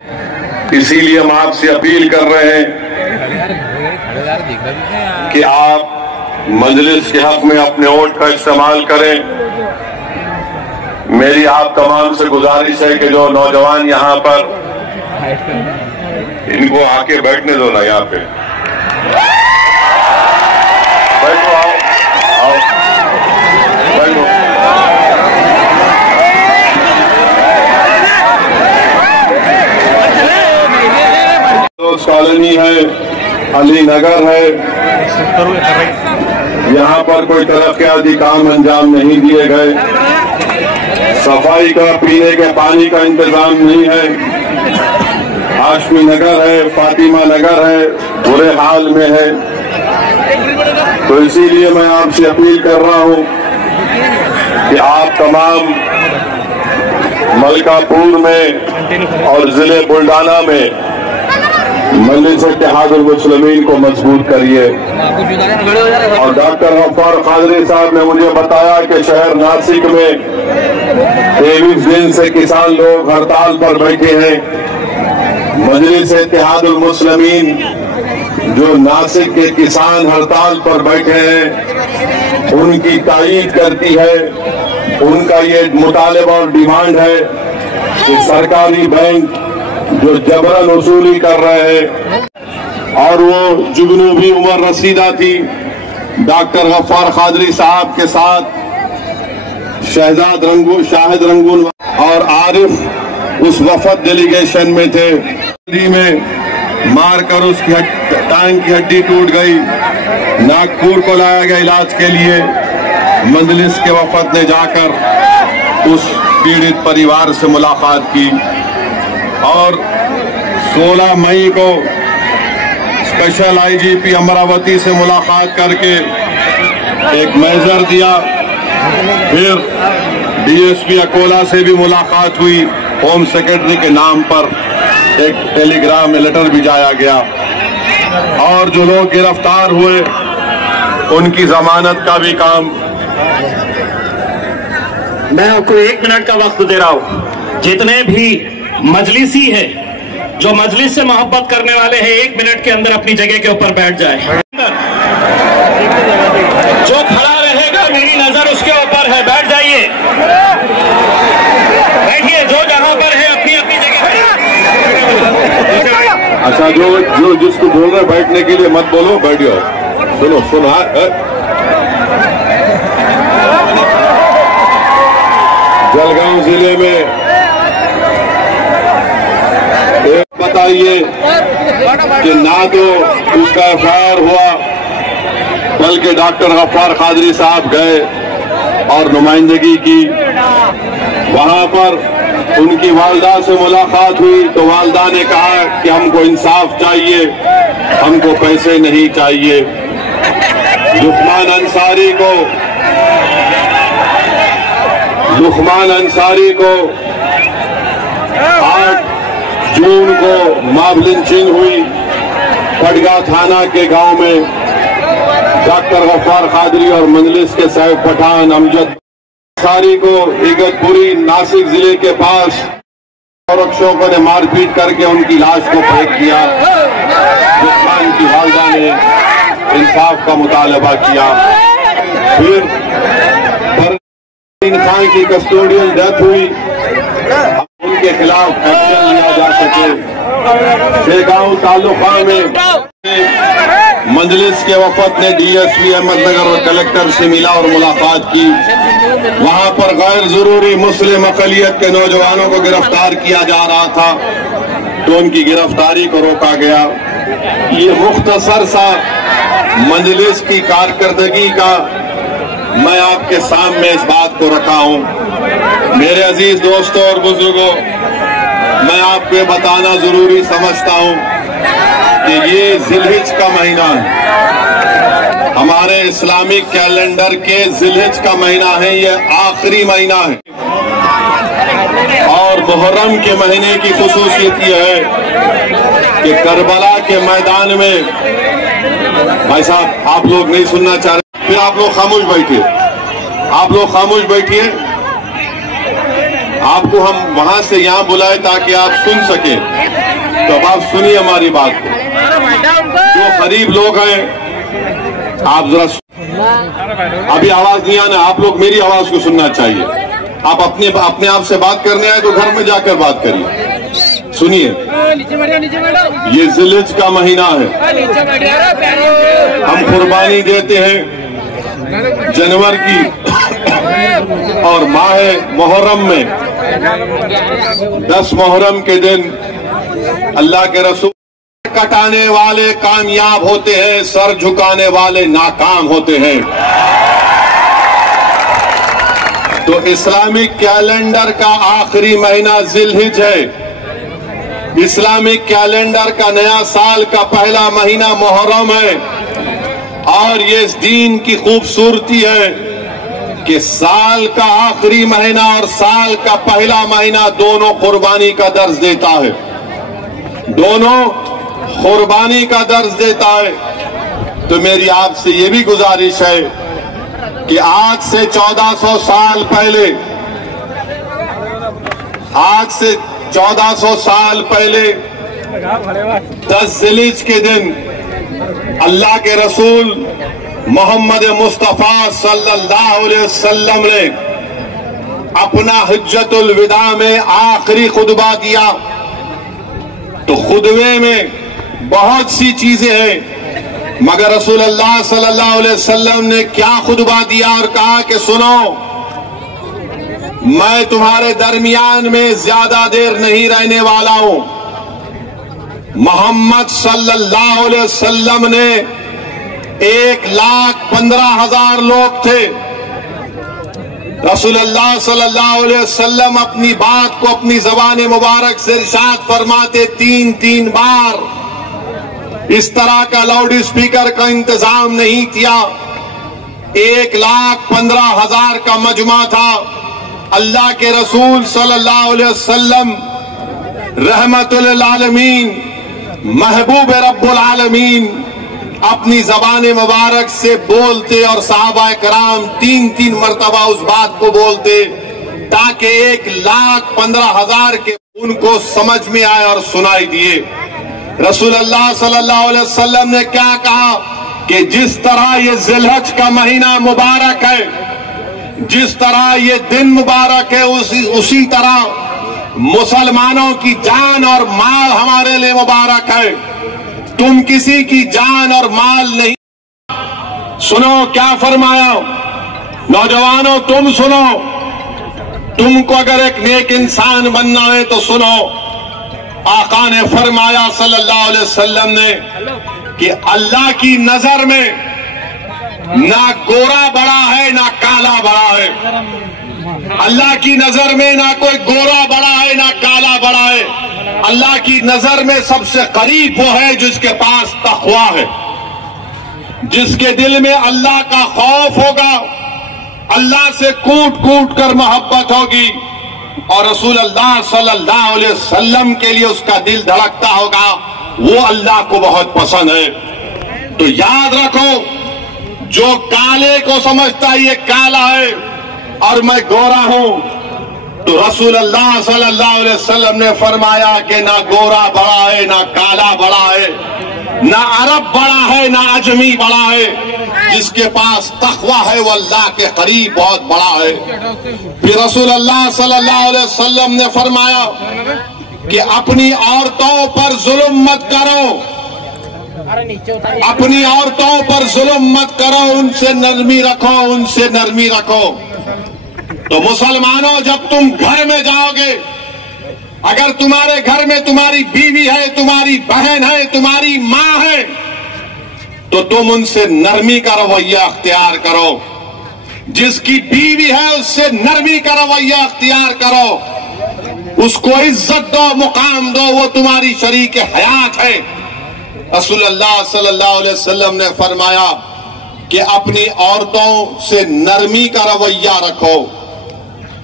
इसीलिए हम आपसे अपील कर रहे हैं कि आप मजलिस के हक में अपने वोट का इस्तेमाल करें। मेरी आप तमाम से गुजारिश है कि जो नौजवान यहाँ पर, इनको आके बैठने दो ना, यहाँ पे बैठो, आओ आओ बैठो। कॉलोनी है, अली नगर है, यहाँ पर कोई तरक्याती काम अंजाम नहीं दिए गए। सफाई का, पीने के पानी का इंतजाम नहीं है। हाशमी नगर है, फातिमा नगर है, बुरे हाल में है। तो इसीलिए मैं आपसे अपील कर रहा हूँ कि आप तमाम मलकापुर में और जिले बुल्डाना में मजलिस इत्तेहादुल मुस्लिमीन को मजबूत करिए। और डॉक्टर गफ्फार कादरी साहब ने मुझे बताया कि शहर नासिक में 23 दिन से किसान लोग हड़ताल पर बैठे हैं। मजलिस इत्तेहादुल मुस्लिमीन जो नासिक के किसान हड़ताल पर बैठे हैं उनकी तायीद करती है। उनका ये मुतालबा और डिमांड है कि सरकारी बैंक जो जबरन वसूली कर रहे हैं, और वो जुगनू भी उमर रसीदा थी डॉक्टर गफ्फार कादरी साहब के साथ, शाहिद रंगून और आरिफ उस वफद डेलीगेशन में थे। में मारकर उसकी टांग की हड्डी टूट गई। नागपुर को लाया गया इलाज के लिए। मजलिस के वफद ने जाकर उस पीड़ित परिवार से मुलाकात की और 16 मई को स्पेशल आईजीपी अमरावती से मुलाकात करके एक मेजर दिया। फिर डीएसपी अकोला से भी मुलाकात हुई। होम सेक्रेटरी के नाम पर एक टेलीग्राम में लेटर भिजाया गया और जो लोग गिरफ्तार हुए उनकी जमानत का भी काम। मैं आपको 1 मिनट का वक्त दे रहा हूं। जितने भी मजलिसी है, जो मजलिस से मोहब्बत करने वाले हैं, 1 मिनट के अंदर अपनी जगह के ऊपर बैठ जाए। जो खड़ा रहेगा मेरी नजर उसके ऊपर है, बैठ जाइए, बैठिए। जो जहां पर है अपनी अपनी जगह पर। अच्छा, जो जिसको बोल रहे बैठने के लिए मत बोलो, बैठियो। सुनो सुनो, जलगांव जिले में बताइए कि ना तो उसका एफआईआर हुआ, बल्कि डॉक्टर गफ्फार कादरी साहब गए और नुमाइंदगी की। वहां पर उनकी वालदा से मुलाकात हुई तो वालदा ने कहा कि हमको इंसाफ चाहिए, हमको पैसे नहीं चाहिए। लुकमान अंसारी को 8 जून को मॉब लिंचिंग हुई खड़गा थाना के गांव में। डॉक्टर गफ्फार कादरी और मजलिस के साहिब पठान अमजद अंसारी को इगतपुरी नासिक जिले के पास औरक्षों ने मारपीट करके उनकी लाश को फेंक दिया। लुकमान की वालदा ने इंसाफ का मुतालबा किया। फिर खान की कस्टोडियल डेथ हुई, उनके खिलाफ एक्शन लिया जा सके। शेगांव तालुका में मजलिस के वफद ने डीएसपी अहमदनगर और कलेक्टर से मिला और मुलाकात की। वहां पर गैर जरूरी मुस्लिम अकलियत के नौजवानों को गिरफ्तार किया जा रहा था तो उनकी गिरफ्तारी को रोका गया। ये मुख्तसर सा मजलिस की कारकर्दगी का मैं आपके सामने इस बात को रखा हूं। मेरे अजीज दोस्तों और बुजुर्गों, मैं आपको ये बताना जरूरी समझता हूं कि ये जिलहिज का महीना है। हमारे इस्लामिक कैलेंडर के जिलहिज का महीना है, ये आखिरी महीना है। और मुहर्रम के महीने की खुसूसियत यह है कि करबला के मैदान में, भाई साहब आप लोग नहीं सुनना चाह रहे, फिर आप लोग खामोश बैठिए, आप लोग खामोश बैठिए। आपको हम वहां से यहाँ बुलाए ताकि आप सुन सके, तो अब आप सुनिए हमारी बात को। जो गरीब लोग हैं, आप जरा अभी आवाज नहीं आना, आप लोग मेरी आवाज को सुनना चाहिए। आप अपने आप से बात करने आए तो घर में जाकर बात करिए। सुनिए, ये जिलहिज का महीना है, हम कुर्बानी देते हैं जनवरी की और माह मुहर्रम में 10 मुहर्रम के दिन अल्लाह के रसूल कटाने वाले कामयाब होते हैं, सर झुकाने वाले नाकाम होते हैं। तो इस्लामिक कैलेंडर का आखिरी महीना जिलहिज है, इस्लामिक कैलेंडर का नया साल का पहला महीना मुहर्रम है। और ये इस दीन की खूबसूरती है कि साल का आखिरी महीना और साल का पहला महीना दोनों कुर्बानी का दर्ज देता है, दोनों कुर्बानी का दर्ज देता है। तो मेरी आपसे ये भी गुजारिश है कि आज से 1400 साल पहले, आज से 1400 साल पहले 10 जिलहिज के दिन अल्लाह के रसूल मोहम्मद मुस्तफा सल्लल्लाहु अलैहि वसल्लम ने अपना हिज्जतुल विदा में आखिरी खुतबा दिया। तो खुतबे में बहुत सी चीजें हैं, मगर रसूल अल्लाह सल्लल्लाहु अलैहि वसल्लम ने क्या खुतबा दिया और कहा कि सुनो, मैं तुम्हारे दरमियान में ज्यादा देर नहीं रहने वाला हूं। मोहम्मद सल्लल्लाहु अलैहि वसल्लम ने 1,15,000 लोग थे। रसूलुल्लाह सल्लल्लाहु अलैहि वसल्लम अपनी बात को अपनी ज़बान मुबारक से इरशाद फरमाते 3-3 बार। इस तरह का लाउड स्पीकर का इंतजाम नहीं किया। 1,15,000 का मजमा था। अल्लाह के रसूल सल्लल्लाहु अलैहि वसल्लम रहमतुल आलमीन, महबूब रब्बुल आलमीन अपनी ज़बान मुबारक से बोलते और सहाबा कराम 3-3 मरतबा उस बात को बोलते ताकि 1,15,000 के उनको समझ में आए और सुनाई दिए। रसूलुल्लाह सल्लल्लाहु अलैहि वसल्लम ने क्या कहा कि जिस तरह ये जिलहज का महीना मुबारक है, जिस तरह ये दिन मुबारक है, उसी तरह मुसलमानों की जान और माल हमारे लिए मुबारक है। तुम किसी की जान और माल नहीं। सुनो क्या फरमाया, नौजवानों तुम सुनो, तुमको अगर एक नेक इंसान बनना है तो सुनो। आका ने फरमाया सल्लल्लाहु अलैहि वसल्लम ने कि अल्लाह की नजर में ना गोरा बड़ा है ना काला बड़ा है। अल्लाह की नजर में ना कोई गोरा बड़ा है ना काला बड़ा है। अल्लाह की नजर में सबसे करीब वो है जिसके पास तक़वा है, जिसके दिल में अल्लाह का खौफ होगा, अल्लाह से कूट कूट कर मोहब्बत होगी और रसूल अल्लाह सल्लल्लाहु अलैहि वसल्लम के लिए उसका दिल धड़कता होगा, वो अल्लाह को बहुत पसंद है। तो याद रखो, जो काले को समझता है ये काला है और मैं गोरा हूं, तो रसूल अल्लाह सल्लल्लाहु अलैहि वसल्लम ने फरमाया कि ना गोरा बड़ा है ना काला बड़ा है, ना अरब बड़ा है ना अजमी बड़ा है। जिसके पास तक़वा है वो अल्लाह के करीब बहुत बड़ा है। फिर रसूल अल्लाह सल्लल्लाहु अलैहि वसल्लम ने फरमाया कि अपनी औरतों पर जुल्म मत करो, अपनी औरतों पर जुल्म मत करो, उनसे नरमी रखो, उनसे नरमी रखो। तो मुसलमानों, जब तुम घर में जाओगे, अगर तुम्हारे घर में तुम्हारी बीवी है, तुम्हारी बहन है, तुम्हारी मां है, तो तुम उनसे नरमी का रवैया अख्तियार करो। जिसकी बीवी है उससे नरमी का रवैया अख्तियार करो, उसको इज्जत दो, मुकाम दो, वो तुम्हारी शरीक हयात है। रसूलुल्लाह सल्लल्लाहु अलैहि वसल्लम ने फरमाया कि अपनी औरतों से नरमी का रवैया रखो।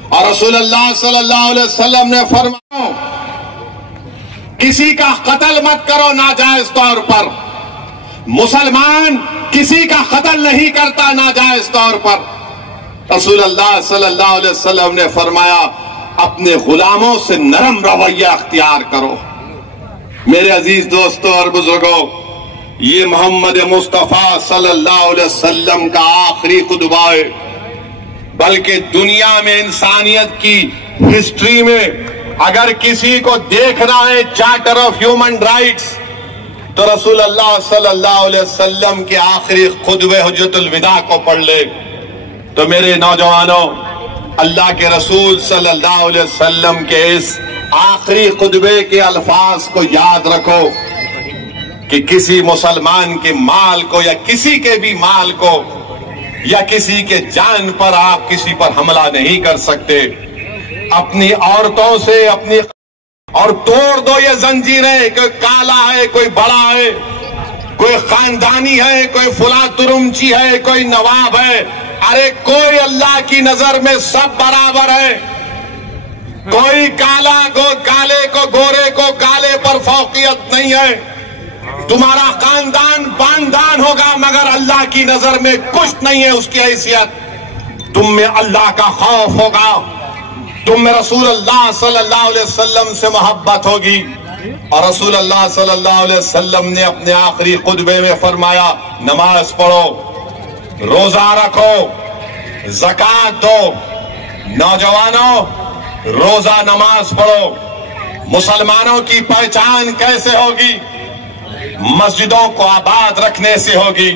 और रसूलुल्लाह सल्लल्लाहु अलैहि वसल्लम ने फरमाया किसी का कत्ल मत करो नाजायज तौर पर। मुसलमान किसी का कत्ल नहीं करता नाजायज तौर पर। रसूलुल्लाह सल्लल्लाहु अलैहि वसल्लम ने फरमाया अपने गुलामों से नरम रवैया अख्तियार करो। मेरे अजीज दोस्तों और बुजुर्गों, ये मोहम्मद मुस्तफा सल्लल्लाहु अलैहि वसल्लम का आखिरी खुतबा है, बल्कि दुनिया में इंसानियत की हिस्ट्री में अगर किसी को देखना है चार्टर ऑफ ह्यूमन राइट्स, तो रसूल अल्लाह सल्लल्लाहु अलैहि वसल्लम के आखिरी खुतबे हुज्जतुल विदा को पढ़ ले। तो मेरे नौजवानों, अल्लाह के रसूल सल्लल्लाहु अलैहि वसल्लम के इस आखिरी खुतबे के अल्फाज को याद रखो कि किसी मुसलमान के माल को या किसी के भी माल को या किसी के जान पर आप किसी पर हमला नहीं कर सकते। अपनी औरतों से अपनी और तोड़ दो ये जंजीरें। कोई काला है, कोई बड़ा है, कोई खानदानी है, कोई फुला तुरुमची है, कोई नवाब है। अरे कोई अल्लाह की नजर में सब बराबर है। कोई काले को गोरे को काले पर फौकियत नहीं है। तुम्हारा खानदान बानदान होगा मगर अल्लाह की नजर में कुछ नहीं है उसकी हैसियत। तुम में अल्लाह का खौफ होगा, तुम में रसूल अल्लाह सल्लल्लाहु अलैहि वसल्लम से मोहब्बत होगी। और रसूल अल्लाह सल्लल्लाहु अलैहि वसल्लम ने अपने आखिरी खुतबे में फरमाया, नमाज पढ़ो, रोजा रखो, ज़कात दो। नौजवानों, रोजा नमाज पढ़ो। मुसलमानों की पहचान कैसे होगी? मस्जिदों को आबाद रखने से होगी।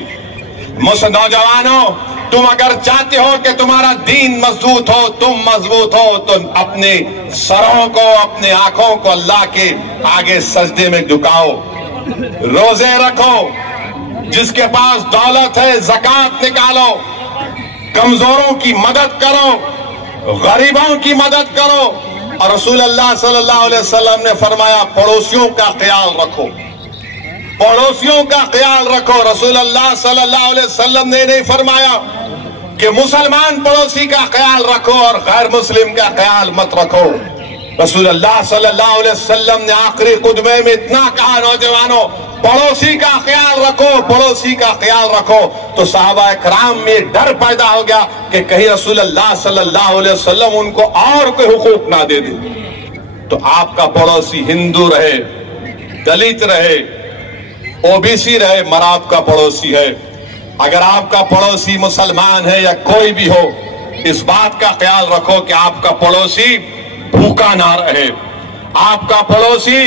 नौजवानों, तुम अगर चाहते हो कि तुम्हारा दीन मजबूत हो, तुम मजबूत हो, तो अपने सरों को, अपने आंखों को अल्लाह के आगे सजदे में झुकाओ। रोजे रखो, जिसके पास दौलत है ज़कात निकालो, कमजोरों की मदद करो, गरीबों की मदद करो। और रसूल अल्लाह सल्लल्लाहु अलैहि वसल्लम ने फरमाया, पड़ोसियों का ख्याल रखो, पड़ोसियों का ख्याल रखो। रसूल अल्लाह सल्लल्लाहु अलैहि वसल्लम ने नहीं फरमाया कि मुसलमान पड़ोसी का ख्याल रखो और गैर मुस्लिम का ख्याल मत रखो। रसूल अल्लाह सल्लल्लाहु अलैहि वसल्लम ने आखिरी खुतबे में इतना कहा, नौजवानों, पड़ोसी का ख्याल रखो, पड़ोसी का ख्याल रखो। तो सहाबा कराम में डर पैदा हो गया कि कहीं रसूल अल्लाह सल्लल्लाहु अलैहि वसल्लम उनको और कोई हुकूक ना दे दे। तो आपका पड़ोसी हिंदू रहे, दलित रहे, ओबीसी रहे, मगर आपका पड़ोसी है। अगर आपका पड़ोसी मुसलमान है या कोई भी हो, इस बात का ख्याल रखो कि आपका पड़ोसी भूखा ना रहे। आपका पड़ोसी,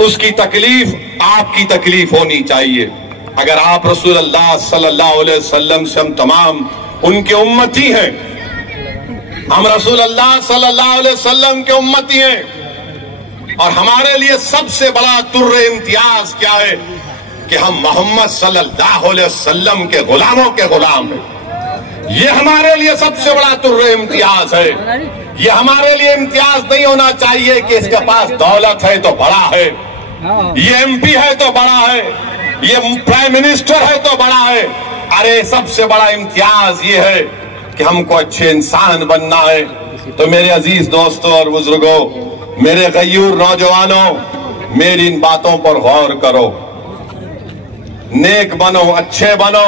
उसकी तकलीफ आपकी तकलीफ होनी चाहिए। अगर आप रसूल अल्लाह सल्लल्लाहु अलैहि वसल्लम से, हम तमाम उनके उम्मती हैं, हम रसूल अल्लाह सल्लल्लाहु अलैहि वसल्लम के उम्मती हैं। और हमारे लिए सबसे बड़ा तुर्रे इम्तियाज क्या है कि हम मोहम्मद सल्लल्लाहु अलैहि वसल्लम के गुलामों के गुलाम हैं। ये हमारे लिए सबसे बड़ा तुर्रे इम्तियाज है। ये हमारे लिए इम्तियाज नहीं होना चाहिए कि इसके पास दौलत है तो बड़ा है, ये एमपी है तो बड़ा है, ये प्राइम मिनिस्टर है तो बड़ा है। अरे सबसे बड़ा इम्तियाज ये है कि हमको अच्छे इंसान बनना है। तो मेरे अजीज दोस्तों और बुजुर्गों, मेरे गयूर नौजवानों, मेरी इन बातों पर गौर करो। नेक बनो, अच्छे बनो,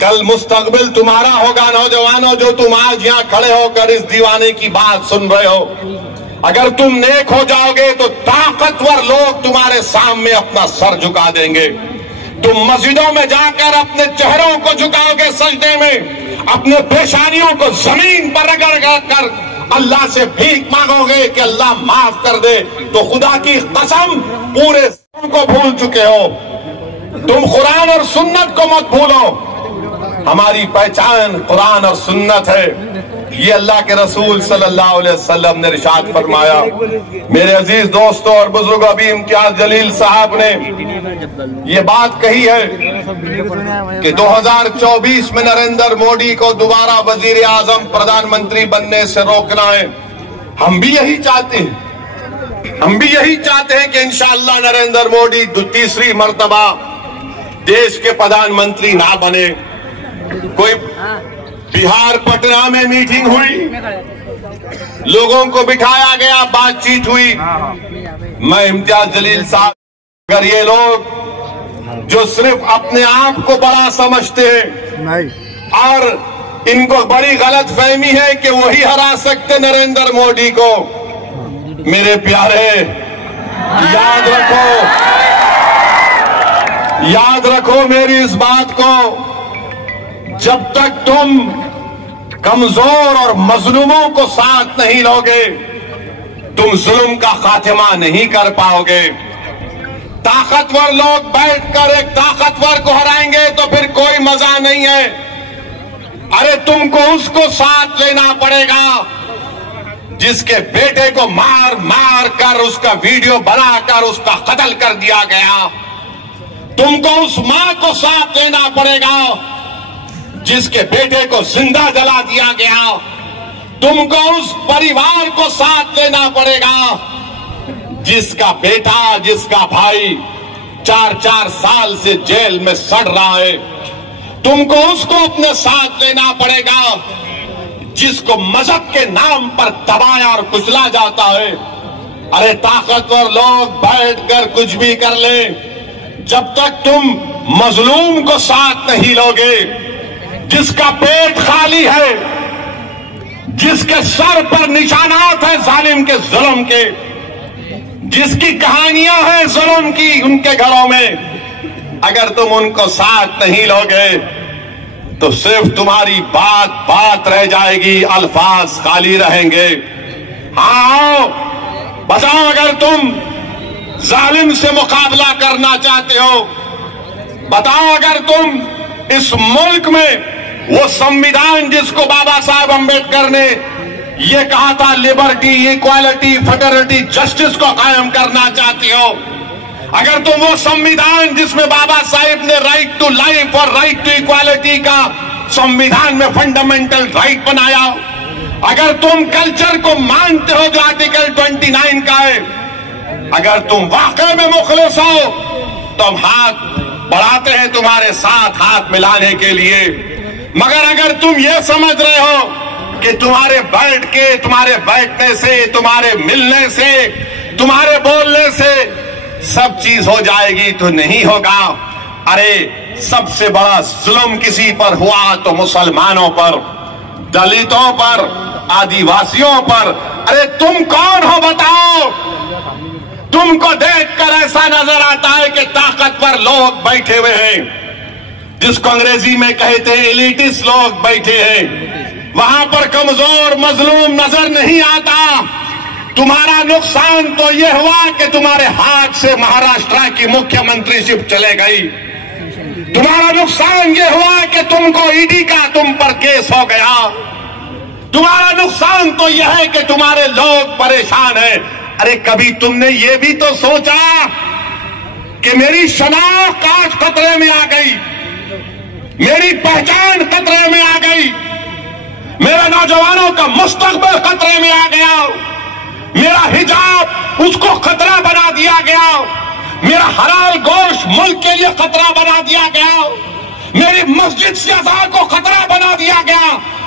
कल मुस्तकबिल तुम्हारा होगा। नौजवानों, जो तुम आज यहाँ खड़े होकर इस दीवाने की बात सुन रहे हो, अगर तुम नेक हो जाओगे तो ताकतवर लोग तुम्हारे सामने अपना सर झुका देंगे। तुम मस्जिदों में जाकर अपने चेहरों को झुकाओगे सजदे में, अपने पेशानियों को जमीन पर रगड़ कर अल्लाह से भीख मांगोगे कि अल्लाह माफ कर दे। तो खुदा की कसम, पूरे को भूल चुके हो तुम। कुरान और सुन्नत को मत भूलो। हमारी पहचान कुरान और सुन्नत है। ये अल्लाह के रसूल सल्लल्लाहु अलैहि वसल्लम ने इरशाद फरमाया। मेरे अजीज दोस्तों और बुजुर्ग, अभी इम्तियाज जलील साहब ने ये बात कही है कि 2024 में नरेंद्र मोदी को दोबारा वजीर आजम, प्रधानमंत्री बनने से रोकना है। हम भी यही चाहते हैं, हम भी यही चाहते हैं कि इंशाअल्लाह नरेंद्र मोदी तीसरी मर्तबा देश के प्रधानमंत्री ना बने। कोई बिहार पटना में मीटिंग हुई, लोगों को बिठाया गया, बातचीत हुई। मैं इम्तियाज जलील साहब, अगर ये लोग जो सिर्फ अपने आप को बड़ा समझते हैं और इनको बड़ी गलत फहमी है कि वही हरा सकते नरेंद्र मोदी को। मेरे प्यारे, याद रखो मेरी इस बात को, जब तक तुम कमजोर और मजलूमों को साथ नहीं लोगे, तुम जुल्म का खात्मा नहीं कर पाओगे। ताकतवर लोग बैठकर एक ताकतवर को हराएंगे तो फिर कोई मजा नहीं है। अरे तुमको उसको साथ लेना पड़ेगा जिसके बेटे को मार मार कर उसका वीडियो बनाकर उसका कत्ल कर दिया गया। तुमको उस मां को साथ लेना पड़ेगा जिसके बेटे को जिंदा जला दिया गया। तुमको उस परिवार को साथ लेना पड़ेगा जिसका बेटा, जिसका भाई 4-4 साल से जेल में सड़ रहा है। तुमको उसको अपने साथ लेना पड़ेगा जिसको मजहब के नाम पर दबाया और कुचला जाता है। अरे ताकतवर लोग बैठकर कुछ भी कर ले, जब तक तुम मजलूम को साथ नहीं लोगे, जिसका पेट खाली है, जिसके सर पर निशानात हैं जालिम के जुल्म के, जिसकी कहानियां हैं जुल्म की उनके घरों में, अगर तुम उनको साथ नहीं लोगे तो सिर्फ तुम्हारी बात बात रह जाएगी, अल्फाज खाली रहेंगे। हाँ, बताओ, अगर तुम जालिम से मुकाबला करना चाहते हो, बताओ अगर तुम इस मुल्क में वो संविधान जिसको बाबा साहब अम्बेडकर ने ये कहा था लिबर्टी, इक्वालिटी, फेडरलिटी, जस्टिस को कायम करना चाहते हो, अगर तुम वो संविधान जिसमें बाबा साहब ने राइट टू लाइफ और राइट टू इक्वालिटी का संविधान में फंडामेंटल राइट बनाया, अगर तुम कल्चर को मानते हो जो आर्टिकल 29 का है, अगर तुम वाकई में मुखलिस हो तो हम हाथ बढ़ाते हैं तुम्हारे साथ हाथ मिलाने के लिए। मगर अगर तुम ये समझ रहे हो कि तुम्हारे बैठने से, तुम्हारे मिलने से, तुम्हारे बोलने से सब चीज हो जाएगी, तो नहीं होगा। अरे सबसे बड़ा जुल्म किसी पर हुआ तो मुसलमानों पर, दलितों पर, आदिवासियों पर। अरे तुम कौन हो बताओ? तुमको देखकर ऐसा नजर आता है कि ताकतवर लोग बैठे हुए हैं, जिसको अंग्रेजी में कहते हैं एलिटिस्ट लोग बैठे हैं, वहां पर कमजोर मजलूम नजर नहीं आता। तुम्हारा नुकसान तो यह हुआ कि तुम्हारे हाथ से महाराष्ट्र की मुख्यमंत्रीशिप चले गई। तुम्हारा नुकसान यह हुआ कि तुमको ईडी का तुम पर केस हो गया। तुम्हारा नुकसान तो यह है कि तुम्हारे लोग परेशान हैं। अरे कभी तुमने ये भी तो सोचा कि मेरी शनाख्त आज खतरे में आ गई, मेरी पहचान खतरे में आ गई, मेरे नौजवानों का मुस्तकबिल खतरे में आ गया, मेरा हिजाब उसको खतरा बना दिया गया, मेरा हलाल गोश्त मुल्क के लिए खतरा बना दिया गया, मेरी मस्जिद से अज़ान को खतरा बना दिया गया।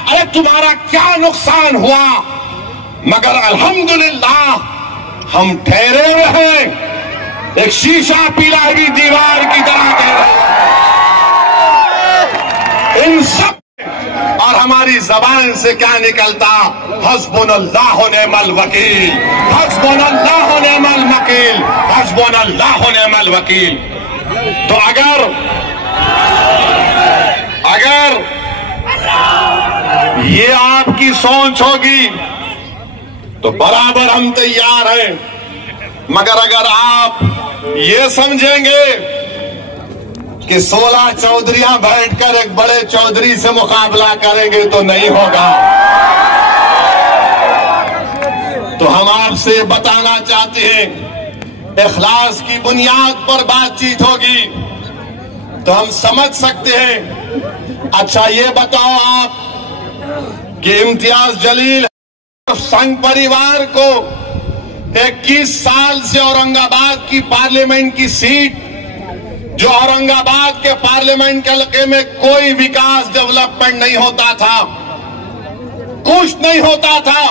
अरे तुम्हारा क्या नुकसान हुआ? मगर अल्हम्दुलिल्लाह हम ठहरे हुए हैं, एक शीशा पिला हुई दीवार की तरह ठहरे इन सब। और हमारी जबान से क्या निकलता? हस्बुनल्लाह व निअमल वकील, हस्बुनल्लाह व निअमल वकील, हस्बुनल्लाह व निअमल वकील। तो अगर ये आपकी सोच होगी तो बराबर हम तैयार हैं। मगर अगर आप ये समझेंगे कि 16 चौधरियां बैठकर एक बड़े चौधरी से मुकाबला करेंगे तो नहीं होगा। तो हम आपसे बताना चाहते हैं, इखलास की बुनियाद पर बातचीत होगी तो हम समझ सकते हैं। अच्छा ये बताओ आप कि इम्तियाज जलील संघ परिवार को 21 साल से औरंगाबाद की पार्लियामेंट की सीट, जो औरंगाबाद के पार्लियामेंट के इलाके में कोई विकास डेवलपमेंट नहीं होता था, कुछ नहीं होता था।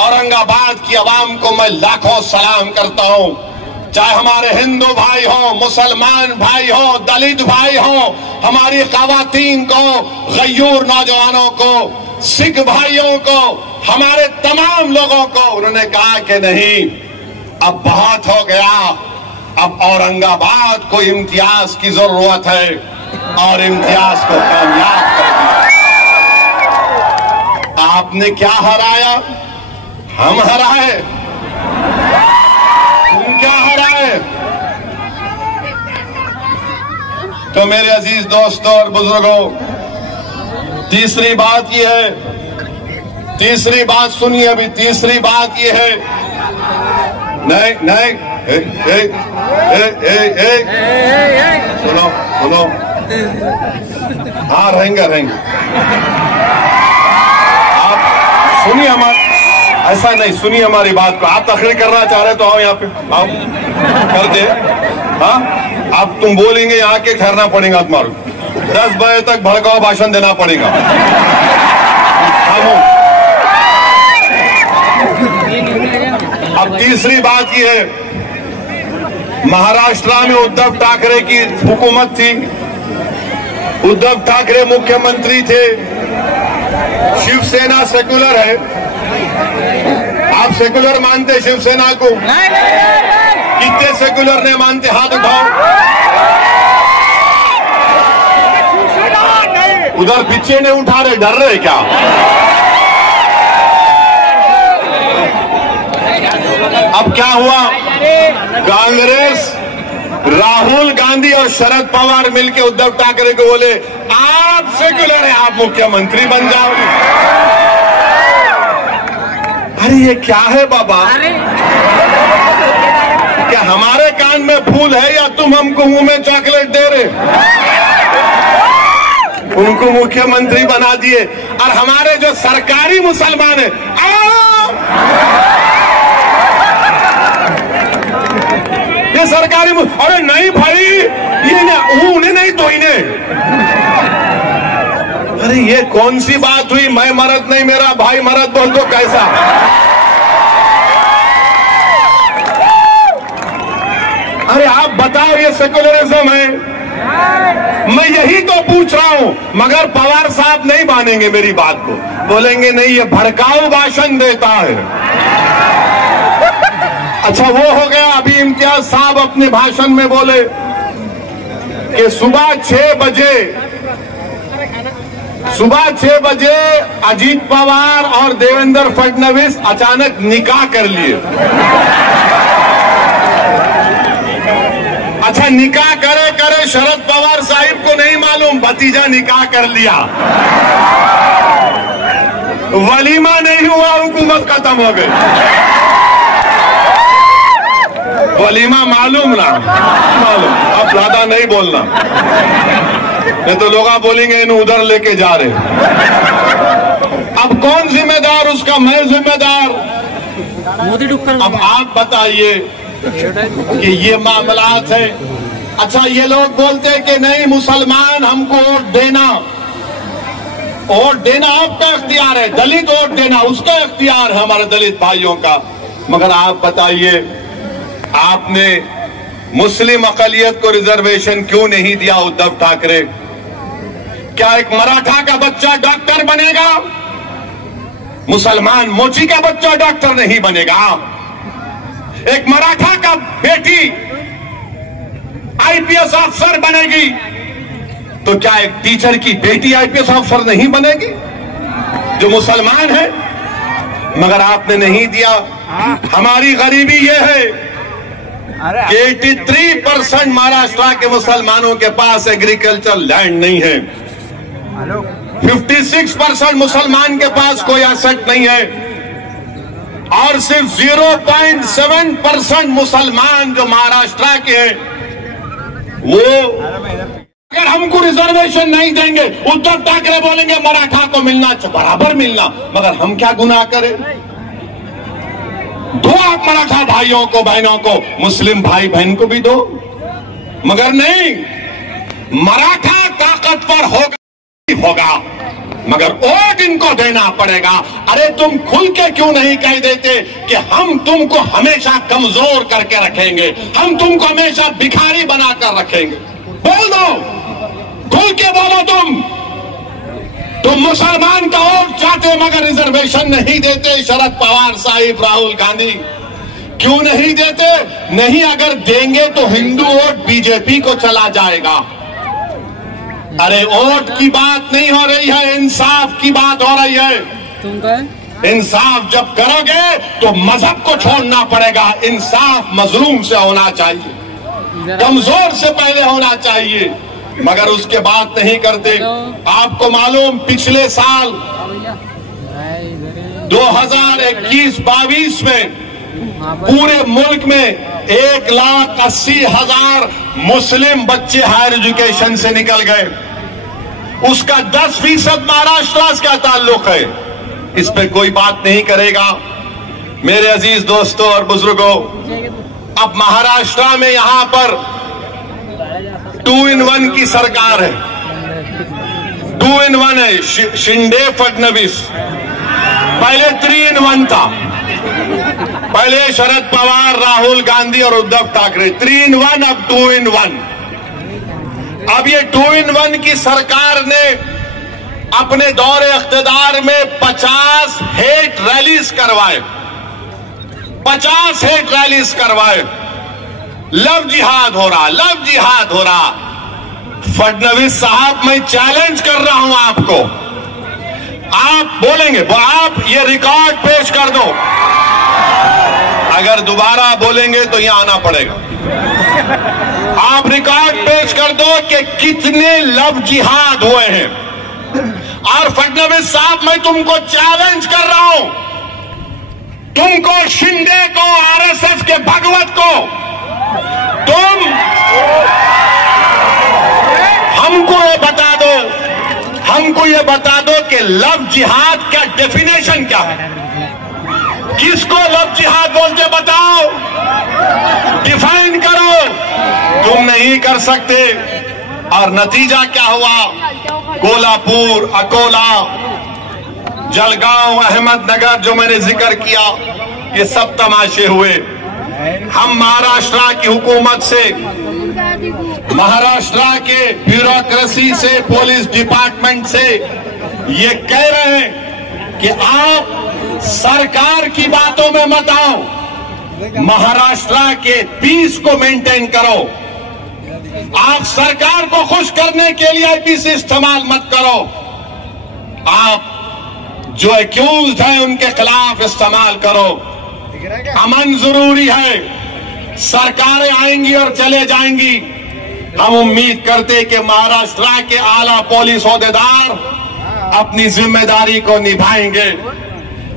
औरंगाबाद की आवाम को मैं लाखों सलाम करता हूं, चाहे हमारे हिंदू भाई हो, मुसलमान भाई हो, दलित भाई हो, हमारी खवातीन को, गयूर नौजवानों को, सिख भाइयों को, हमारे तमाम लोगों को उन्होंने कहा कि नहीं, अब बहुत हो गया, अब औरंगाबाद को इम्तियाज की जरूरत है और इम्तियाज को कामयाब करना। आपने क्या हराया? हम हराए। तुम क्या हराए? तो मेरे अजीज दोस्तों और बुजुर्गों, तीसरी बात यह है, तीसरी बात सुनिए अभी, तीसरी बात यह है, नहीं नहीं, सुनो सुनो, हाँ रहेंगे रहेंगे, आप सुनिए हमारी, ऐसा नहीं, सुनिए हमारी बात को। आप तकरीर करना चाह रहे तो आओ यहाँ पे, आओ कर दे। हाँ, अब तुम बोलेंगे यहाँ के ठहरना पड़ेगा तुम्हारे, 10 बजे तक भड़काऊ भाषण देना पड़ेगा। अब तीसरी बात यह है, महाराष्ट्र में उद्धव ठाकरे की हुकूमत थी, उद्धव ठाकरे मुख्यमंत्री थे, शिवसेना सेक्युलर है। आप सेक्युलर मानते शिवसेना को? कितने सेक्युलर नहीं मानते? हाथ उठाओ। उधर पीछे नहीं उठा रहे, डर रहे क्या? अब क्या हुआ? कांग्रेस, राहुल गांधी और शरद पवार मिलकर उद्धव ठाकरे को बोले, आप सेक्युलर हैं, आप मुख्यमंत्री बन जाओ। अरे ये क्या है बाबा? क्या हमारे कान में फूल है या तुम हमको मुंह में चॉकलेट दे रहे? उनको मुख्यमंत्री बना दिए और हमारे जो सरकारी मुसलमान है, ये सरकारी, अरे नहीं भाई, ये उन्हें नहीं तो इन्हें। अरे ये कौन सी बात हुई? मैं मर्द नहीं, मेरा भाई मर्द बोल दो, कैसा? अरे आप बताओ, ये सेक्युलरिज्म है? मैं यही तो पूछ रहा हूं, मगर पवार साहब नहीं मानेंगे मेरी बात को, बोलेंगे नहीं ये भड़काऊ भाषण देता है। अच्छा वो हो गया। अभी इम्तियाज साहब अपने भाषण में बोले कि सुबह 6 बजे अजीत पवार और देवेंद्र फडणवीस अचानक निकाह कर लिए। अच्छा निकाह करे करे शरद पवार साहिब को नहीं मालूम, भतीजा निकाह कर लिया, वलीमा नहीं हुआ, हुकूमत खत्म हो गई। वलीमा मालूम ना, मालूम, अब ज्यादा नहीं बोलना, नहीं तो लोग बोलेंगे इन्हें उधर लेके जा रहे। अब कौन जिम्मेदार उसका? मैं जिम्मेदार। अब आप बताइए कि ये मामलात है। अच्छा ये लोग बोलते हैं कि नहीं मुसलमान हमको वोट देना, वोट देना आपका इख्तियार है, दलित वोट देना उसका इख्तियार है, हमारे दलित भाइयों का। मगर आप बताइए, आपने मुस्लिम अकलियत को रिजर्वेशन क्यों नहीं दिया उद्धव ठाकरे? क्या एक मराठा का बच्चा डॉक्टर बनेगा? मुसलमान मोची का बच्चा डॉक्टर नहीं बनेगा। एक मराठा का बेटी आईपीएस अफसर बनेगी, तो क्या एक टीचर की बेटी आईपीएस अफसर नहीं बनेगी जो मुसलमान है? मगर आपने नहीं दिया। हमारी गरीबी यह है कि 83% महाराष्ट्र के मुसलमानों के पास एग्रीकल्चर लैंड नहीं है, 56% मुसलमान के पास कोई एसेट नहीं है, और सिर्फ 0.7% मुसलमान जो महाराष्ट्र के हैं वो, अगर हमको रिजर्वेशन नहीं देंगे, उद्धव ठाकरे बोलेंगे मराठा को मिलना बराबर मिलना, मगर हम क्या गुनाह करें? दो आप मराठा भाइयों को, बहनों को, मुस्लिम भाई बहन को भी दो, मगर नहीं, मराठा ताकतवर होगा, मगर वोट इनको देना पड़ेगा। अरे तुम खुल के क्यों नहीं कह देते कि हम तुमको हमेशा कमजोर करके रखेंगे, हम तुमको हमेशा भिखारी बनाकर रखेंगे? बोल दो, खुल के बोलो। तुम मुसलमान का वोट चाहते मगर रिजर्वेशन नहीं देते। शरद पवार साहिब, राहुल गांधी क्यों नहीं देते? नहीं, अगर देंगे तो हिंदू वोट बीजेपी को चला जाएगा। अरे वोट की बात नहीं हो रही है, इंसाफ की बात हो रही है। इंसाफ जब करोगे तो मजहब को छोड़ना पड़ेगा। इंसाफ मजलूम से होना चाहिए, कमजोर से पहले होना चाहिए, मगर उसके बाद नहीं करते। आपको मालूम, पिछले साल 2021-22 में पूरे मुल्क में 1,80,000 मुस्लिम बच्चे हायर एजुकेशन से निकल गए। उसका 10% महाराष्ट्र का ताल्लुक है। इस पे कोई बात नहीं करेगा। मेरे अजीज दोस्तों और बुजुर्गों, अब महाराष्ट्र में यहां पर 2-in-1 की सरकार है। 2-in-1 है, शिंदे फडणवीस। पहले 3-in-1 था। पहले शरद पवार, राहुल गांधी और उद्धव ठाकरे। 3-in-1, अब 2-in-1। अब ये 2-in-1 की सरकार ने अपने दौरे इख्तिदार में 50 हेट रैलीज करवाए। 50 हेट रैलीज करवाए। लव जिहाद हो रहा, लव जिहाद हो रहा। फडणवीस साहब, मैं चैलेंज कर रहा हूं आपको। आप बोलेंगे, आप ये रिकॉर्ड पेश कर दो। अगर दोबारा बोलेंगे तो यहां आना पड़ेगा। आप रिकॉर्ड पेश कर दो कि कितने लव जिहाद हुए हैं। और फडणवीस साहब, मैं तुमको चैलेंज कर रहा हूं, तुमको, शिंदे को, आरएसएस के भगवत को, हमको ये बता दो कि लव जिहाद का डेफिनेशन क्या है। किसको लव जिहाद बोलते बताओ, डिफाइन करो। तुम नहीं कर सकते। और नतीजा क्या हुआ? कोल्हापुर, अकोला, जलगांव, अहमदनगर जो मैंने जिक्र किया, ये सब तमाशे हुए। हम महाराष्ट्र की हुकूमत से, महाराष्ट्र के ब्यूरोक्रेसी से, पुलिस डिपार्टमेंट से ये कह रहे हैं कि आप सरकार की बातों में मत आओ, महाराष्ट्र के पीस को मेंटेन करो। आप सरकार को खुश करने के लिए आईपीसी इस्तेमाल मत करो। आप जो एक्यूज्ड हैं उनके खिलाफ इस्तेमाल करो। अमन जरूरी है। सरकारें आएंगी और चले जाएंगी। हम उम्मीद करते कि महाराष्ट्र के आला पुलिस ओहदेदार अपनी जिम्मेदारी को निभाएंगे।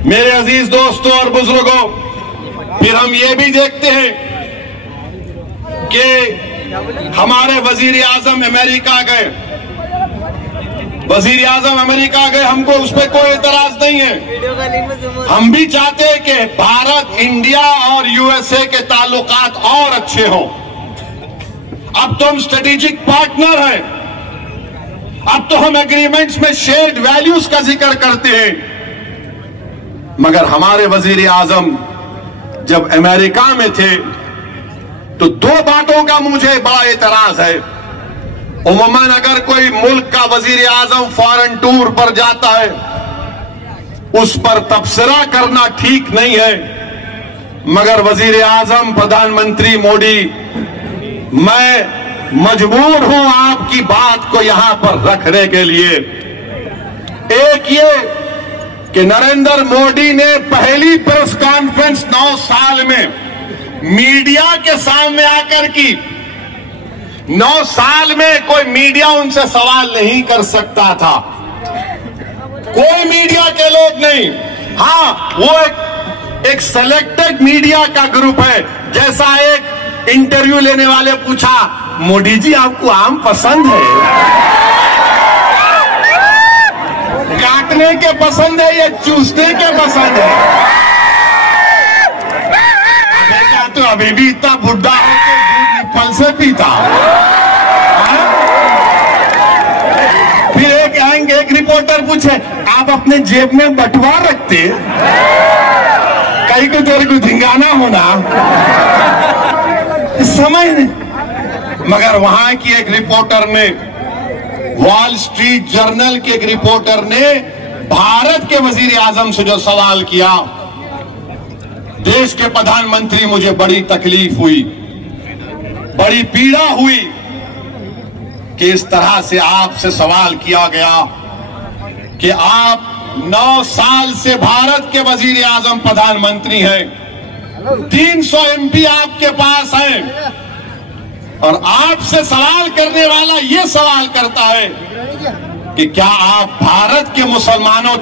मेरे अजीज दोस्तों और बुजुर्गों, फिर हम ये भी देखते हैं कि हमारे वजीर आजम अमेरिका गए। वजीर आजम अमेरिका गए, हमको उस पर कोई एतराज नहीं है। हम भी चाहते हैं कि भारत, इंडिया और यूएसए के ताल्लुकात और अच्छे हों। अब तो हम स्ट्रेटेजिक पार्टनर हैं। अब तो हम एग्रीमेंट्स में शेयर्ड वैल्यूज का जिक्र करते हैं। मगर हमारे वजीर आजम जब अमेरिका में थे तो दो बातों का मुझे बड़ा एतराज है। उमूमन अगर कोई मुल्क का वजीर आजम फॉरेन टूर पर जाता है, उस पर तबसरा करना ठीक नहीं है। मगर वजीर आजम प्रधानमंत्री मोदी, मैं मजबूर हूं आपकी बात को यहां पर रखने के लिए। एक ये कि नरेंद्र मोदी ने पहली प्रेस कॉन्फ्रेंस 9 साल में मीडिया के सामने आकर की। 9 साल में कोई मीडिया उनसे सवाल नहीं कर सकता था, कोई मीडिया के लोग नहीं। हाँ, वो एक सेलेक्टेड मीडिया का ग्रुप है। जैसा एक इंटरव्यू लेने वाले पूछा, मोदी जी आपको आम पसंद है? काटने के पसंद है या चूसने के पसंद है? देखा तो अभी भी इतना बुढ़ा हो के दूध फल से पीता। फिर एक रिपोर्टर पूछा, कुछ आप अपने जेब में बटवा रखते, कहीं को तेरे को धिंगाना होना समझ नहीं। मगर वहां की एक रिपोर्टर ने, वॉल स्ट्रीट जर्नल के एक रिपोर्टर ने भारत के वजीर आजम से जो सवाल किया, देश के प्रधानमंत्री, मुझे बड़ी तकलीफ हुई, बड़ी पीड़ा हुई कि इस तरह से आपसे सवाल किया गया कि आप 9 साल से भारत के वजीर आजम प्रधानमंत्री हैं, 300 MP आपके पास हैं, और आपसे सवाल करने वाला ये सवाल करता है कि क्या आप भारत के मुसलमानों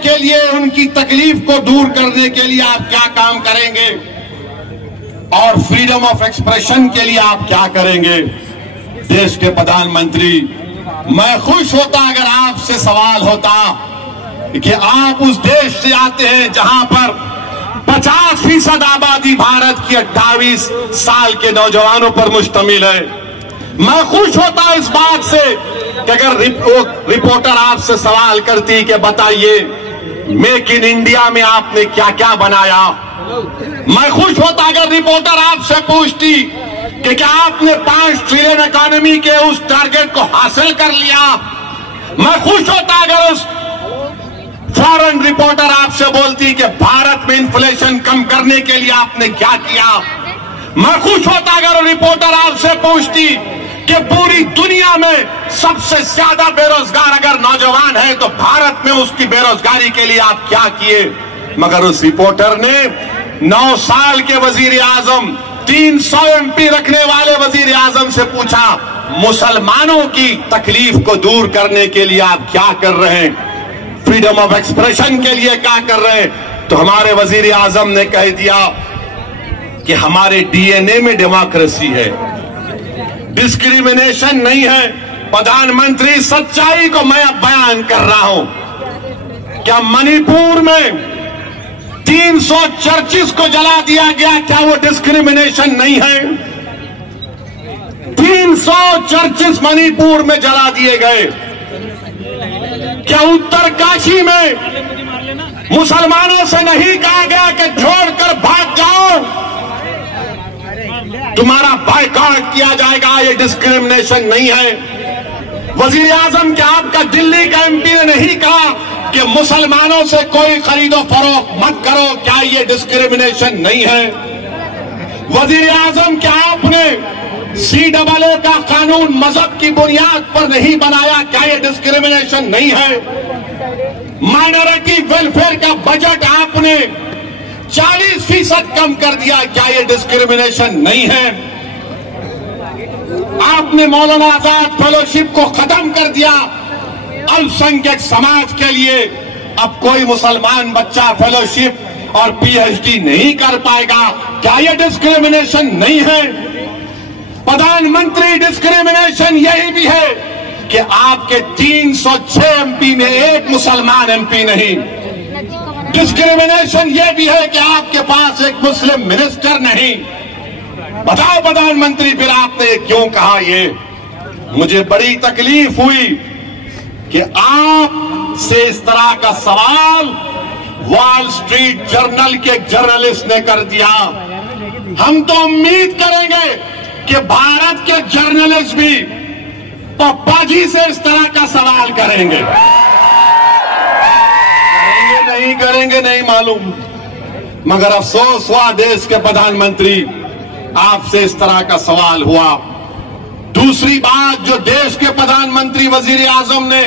के लिए उनकी तकलीफ को दूर करने के लिए आप क्या काम करेंगे, और फ्रीडम ऑफ एक्सप्रेशन के लिए आप क्या करेंगे। देश के प्रधानमंत्री, मैं खुश होता अगर आपसे सवाल होता कि आप उस देश से आते हैं जहां पर 50% आबादी भारत की 28 साल के नौजवानों पर मुश्तमिल है। मैं खुश होता इस बात से कि अगर रिपोर्टर आपसे सवाल करती कि बताइए मेक इन इंडिया में आपने क्या क्या बनाया। मैं खुश होता अगर रिपोर्टर आपसे पूछती कि क्या आपने 5 ट्रिलियन इकोनॉमी के उस टारगेट को हासिल कर लिया। मैं खुश होता अगर उस फॉरेन रिपोर्टर आपसे बोलती कि भारत में इन्फ्लेशन कम करने के लिए आपने क्या किया। मैं खुश होता अगर रिपोर्टर आपसे पूछती कि पूरी दुनिया में सबसे ज्यादा बेरोजगार अगर नौजवान है तो भारत में उसकी बेरोजगारी के लिए आप क्या किए। मगर उस रिपोर्टर ने 9 साल के वजीर आजम, 300 MP रखने वाले वजीर आजम से पूछा, मुसलमानों की तकलीफ को दूर करने के लिए आप क्या कर रहे हैं, फ्रीडम ऑफ एक्सप्रेशन के लिए क्या कर रहे हैं। तो हमारे वजीर आजम ने कह दिया कि हमारे DNA में डेमोक्रेसी है, डिस्क्रिमिनेशन नहीं है। प्रधानमंत्री, सच्चाई को मैं अब बयान कर रहा हूं। क्या मणिपुर में 300 चर्चिस को जला दिया गया, क्या वो डिस्क्रिमिनेशन नहीं है? 300 चर्चिस मणिपुर में जला दिए गए। क्या उत्तरकाशी में मुसलमानों से नहीं कहा गया कि छोड़कर भाग जाओ, तुम्हारा बायकॉट किया जाएगा? ये डिस्क्रिमिनेशन नहीं है। वजीर आजम, क्या आपका दिल्ली का MP ने नहीं कहा कि मुसलमानों से कोई खरीदो फरोख्त मत करो, क्या ये डिस्क्रिमिनेशन नहीं है? वजीर आजम, क्या आपने CAA का कानून मजहब की बुनियाद पर नहीं बनाया, क्या ये डिस्क्रिमिनेशन नहीं है? माइनॉरिटी वेलफेयर का बजट आपने 40% कम कर दिया, क्या ये डिस्क्रिमिनेशन नहीं है? आपने मौलाना आजाद फेलोशिप को खत्म कर दिया अल्पसंख्यक समाज के लिए। अब कोई मुसलमान बच्चा फेलोशिप और PhD नहीं कर पाएगा, क्या ये डिस्क्रिमिनेशन नहीं है? प्रधानमंत्री, डिस्क्रिमिनेशन यही भी है कि आपके 306 MP में एक मुसलमान MP नहीं। डिस्क्रिमिनेशन यह भी है कि आपके पास एक मुस्लिम मिनिस्टर नहीं। बताओ प्रधानमंत्री, फिर आपने क्यों कहा ये? मुझे बड़ी तकलीफ हुई कि आप से इस तरह का सवाल वॉल स्ट्रीट जर्नल के जर्नलिस्ट ने कर दिया। हम तो उम्मीद करेंगे कि भारत के जर्नलिस्ट भी पप्पा जी से इस तरह का सवाल करेंगे। नहीं करेंगे नहीं मालूम, मगर अफसोस हुआ देश के प्रधानमंत्री, आपसे इस तरह का सवाल हुआ। दूसरी बात, जो देश के प्रधानमंत्री वजीर आजम ने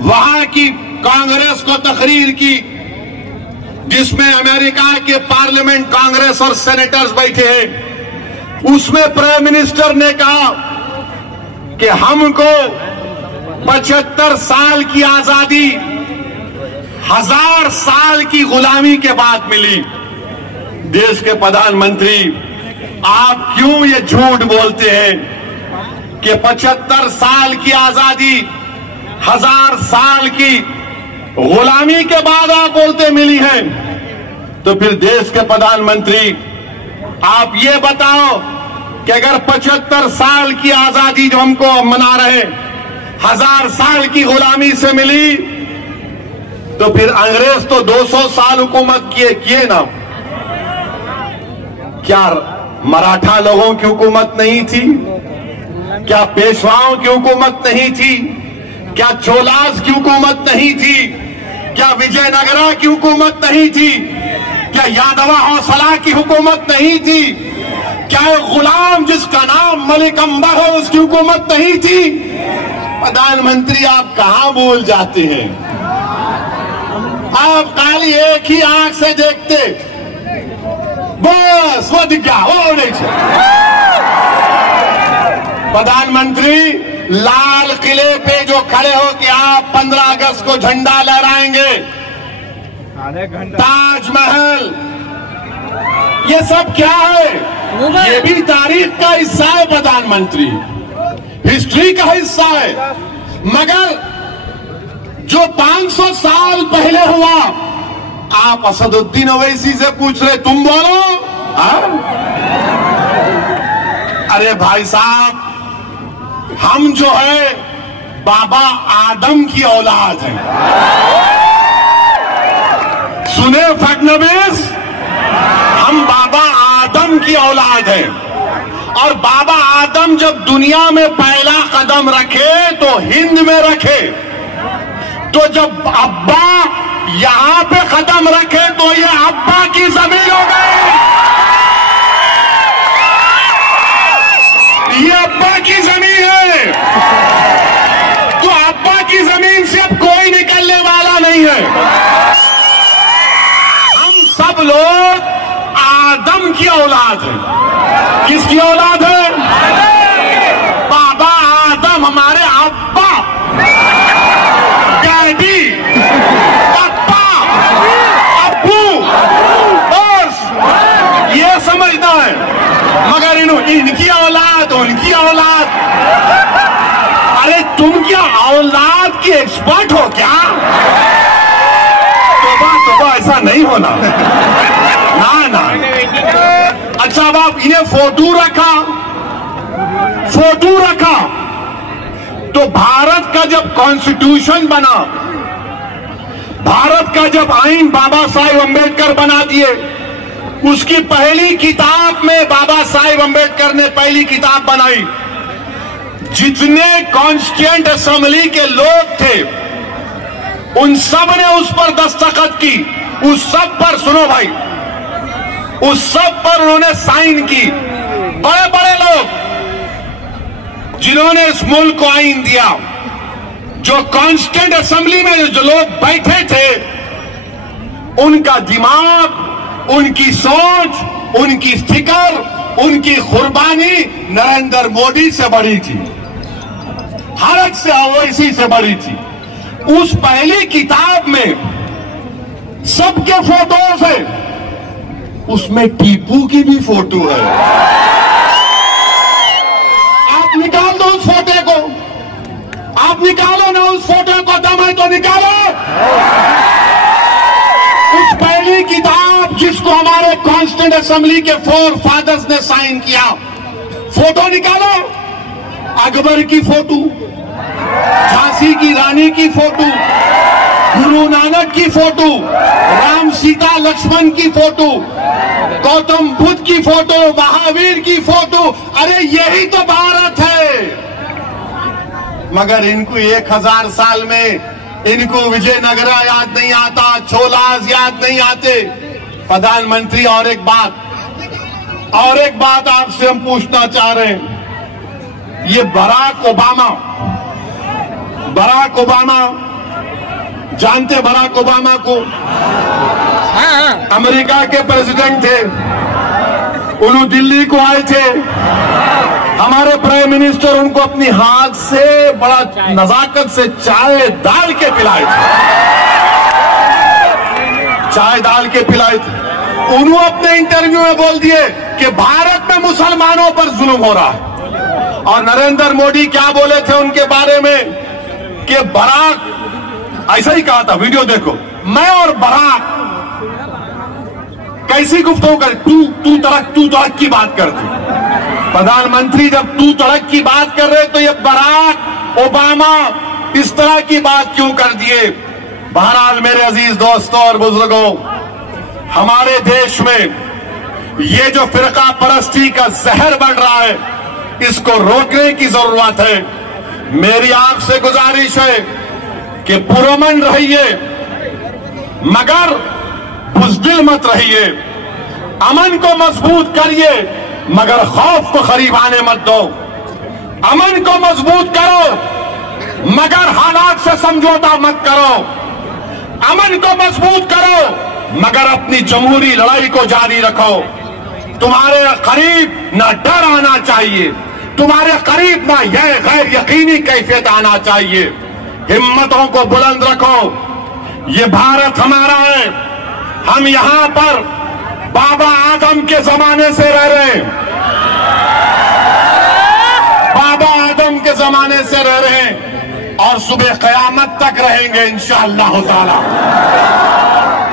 वहां की कांग्रेस को तकरीर की, जिसमें अमेरिका के पार्लियामेंट, कांग्रेस और सेनेटर्स बैठे हैं, उसमें प्राइम मिनिस्टर ने कहा कि हमको 75 साल की आजादी 1000 साल की गुलामी के बाद मिली। देश के प्रधानमंत्री, आप क्यों ये झूठ बोलते हैं कि 75 साल की आजादी 1000 साल की गुलामी के बाद आप बोलते मिली है? तो फिर देश के प्रधानमंत्री, आप ये बताओ कि अगर 75 साल की आजादी जो हमको मना रहे, 1000 साल की गुलामी से मिली, तो फिर अंग्रेज तो 200 साल हुकूमत किए ना। क्या मराठा लोगों की हुकूमत नहीं थी? क्या पेशवाओं की हुकूमत नहीं थी? क्या चोलास की हुकूमत नहीं थी? क्या विजयनगरा की हुकूमत नहीं थी? क्या यादवा हौसला की हुकूमत नहीं थी? क्या एक गुलाम जिसका नाम मलिक अंबर हो उसकी हुकूमत नहीं थी? प्रधानमंत्री आप कहां भूल जाते हैं? आप खाली एक ही आंख से देखते, बस वो दिख गया, वो नहीं। प्रधानमंत्री लाल किले पे जो खड़े हो कि आप 15 अगस्त को झंडा लहराएंगे, ताजमहल, ये सब क्या है? ये भी तारीख का हिस्सा है प्रधानमंत्री, हिस्ट्री का हिस्सा है। मगर जो 500 साल पहले हुआ, आप असदुद्दीन ओवैसी से पूछ रहे, तुम बोलो। अरे भाई साहब, हम जो है बाबा आदम की औलाद हैं। सुने फडणवीस, हम बाबा आदम की औलाद हैं। और बाबा आदम जब दुनिया में पहला कदम रखे तो हिंद में रखे, तो जब अब्बा यहां पे कदम रखे तो ये अब्बा की जमीन हो गई, ये अब्बा की जमीन है। तो अब्बा की जमीन से अब कोई निकलने वाला नहीं है। हम सब लोग आदम की औलाद हैं। किसकी औलाद है? बाबा आदम, हमारे अब्बा, डैडी, पापा, अब्बू, बस ये समझता है। मगर इनकी औलाद, उनकी औलाद, अरे तुम क्या औलाद की एक्सपर्ट हो क्या? तोबा ऐसा नहीं होना, ना। अच्छा, अब आप इन्हें फोटो रखा तो भारत का जब कॉन्स्टिट्यूशन बना, भारत का जब आईन बाबा साहेब अंबेडकर बना दिए, उसकी पहली किताब में बाबा साहेब अंबेडकर ने पहली किताब बनाई। जितने कॉन्स्टिट्यूएंट असेंबली के लोग थे उन सब ने उस पर दस्तखत की। उस सब पर, सुनो भाई, उस सब पर उन्होंने साइन की। बड़े बड़े लोग जिन्होंने इस मुल्क को आईन दिया, जो कॉन्स्टिट्यूएंट असेंबली में जो लोग बैठे थे, उनका दिमाग, उनकी सोच, उनकी फिक्र, उनकी कुर्बानी नरेंद्र मोदी से बड़ी थी, हर एक से ओवैसी से बड़ी थी। उस पहली किताब में सबके फोटोज है, उसमें टीपू की भी फोटो है। आप निकाल दो उस फोटो को, आप निकालो ना उस फोटो को, दम है तो निकालो। उस पहली किताब जिसको हमारे कॉन्स्टिट्यूएंट असेंबली के 4 फादर्स ने साइन किया, फोटो निकालो। अकबर की फोटो, झांसी की रानी की फोटो, गुरु नानक की फोटो, राम सीता लक्ष्मण की फोटो, गौतम बुद्ध की फोटो, महावीर की फोटो। अरे यही तो भारत है। मगर इनको 1000 साल में इनको विजयनगरा याद नहीं आता, चोलास याद नहीं आते। प्रधानमंत्री, और एक बात आपसे हम पूछना चाह रहे हैं। ये बराक ओबामा जानते? बराक ओबामा को अमेरिका के प्रेसिडेंट थे, उन्होंने दिल्ली को आए थे। हमारे प्राइम मिनिस्टर उनको अपनी हाथ से बड़ा नजाकत से चाय डाल के पिलाए थे। उन्होंने अपने इंटरव्यू में बोल दिए कि भारत में मुसलमानों पर जुल्म हो रहा है। और नरेंद्र मोदी क्या बोले थे उनके बारे में कि बराक, ऐसा ही कहा था, वीडियो देखो, मैं और बराक कैसी गुफ्तगू कर, तू तड़क की बात करती। प्रधानमंत्री जब तू तड़क की बात कर रहे तो ये बराक ओबामा इस तरह की बात क्यों कर दिए। बहरहाल मेरे अजीज दोस्तों और बुजुर्गों, हमारे देश में ये जो फिरका परस्ती का जहर बढ़ रहा है, इसको रोकने की जरूरत है। मेरी आपसे गुजारिश है कि पुरअमन रहिए मगर बुज़दिल मत रहिए। अमन को मजबूत करिए मगर खौफ को करीब आने मत दो। अमन को मजबूत करो मगर हालात से समझौता मत करो। अमन को मजबूत करो मगर अपनी जमहूरी लड़ाई को जारी रखो। तुम्हारे करीब ना डर आना चाहिए, तुम्हारे करीब ना यह गैर यकीनी कैफियत आना चाहिए। हिम्मतों को बुलंद रखो। ये भारत हमारा है। हम यहां पर बाबा आदम के जमाने से रह रहे हैं, बाबा आदम के जमाने से रह रहे हैं और सुबह कयामत तक रहेंगे इंशाअल्लाह ताला।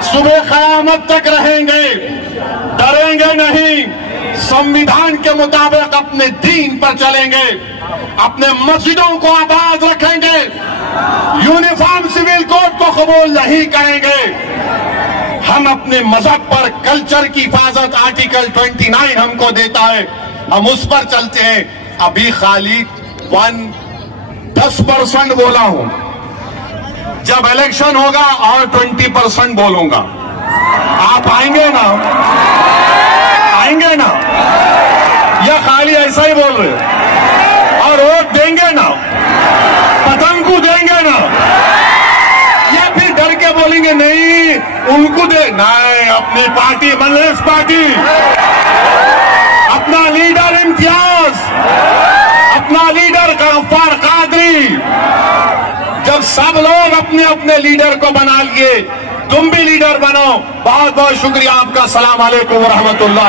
सुबह कयामत तक रहेंगे, डरेंगे नहीं। संविधान के मुताबिक अपने दीन पर चलेंगे, अपने मस्जिदों को आबाद रखेंगे, यूनिफॉर्म सिविल कोड को कबूल नहीं करेंगे। हम अपने मजहब पर कल्चर की हिफाजत आर्टिकल 29 हमको देता है, हम उस पर चलते हैं। अभी खाली 10% बोला हूं, जब इलेक्शन होगा और 20% बोलूंगा। आप आएंगे ना? आएंगे ना? या खाली ऐसा ही बोल रहे और वोट देंगे ना? पतंग को देंगे ना? या फिर डर के बोलेंगे नहीं उनको दे? नहीं, अपनी पार्टी मजलिस पार्टी, अपना लीडर इम्तियाज, अपना लीडर गफ्फार कादरी। जब सब लोग अपने अपने लीडर को बना लिए, तुम भी लीडर बनो। बहुत बहुत शुक्रिया आपका। अस्सलाम वालेकुम व रहमतुल्लाह।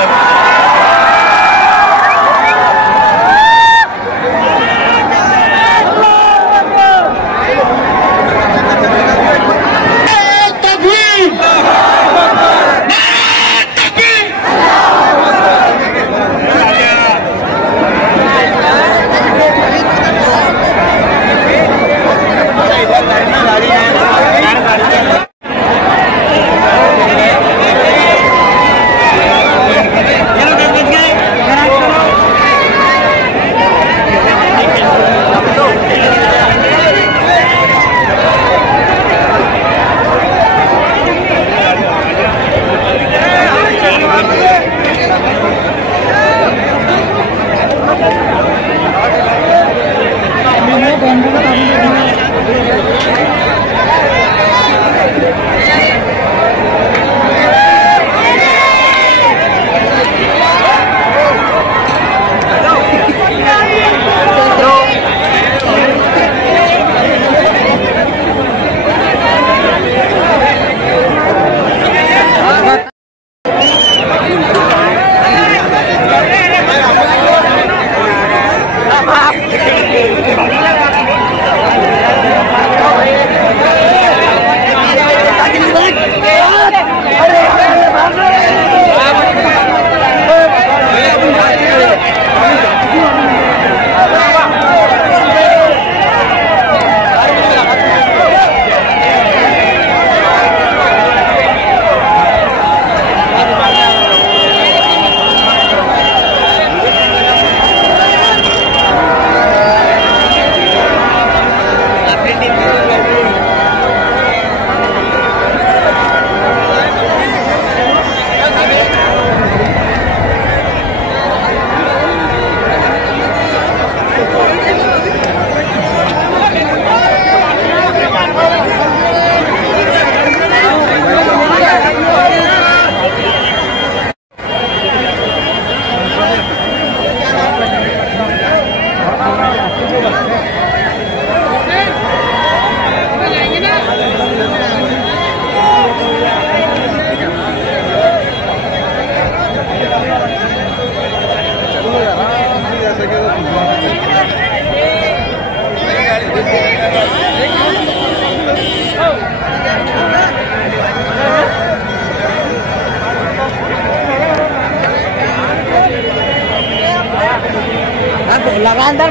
लगातार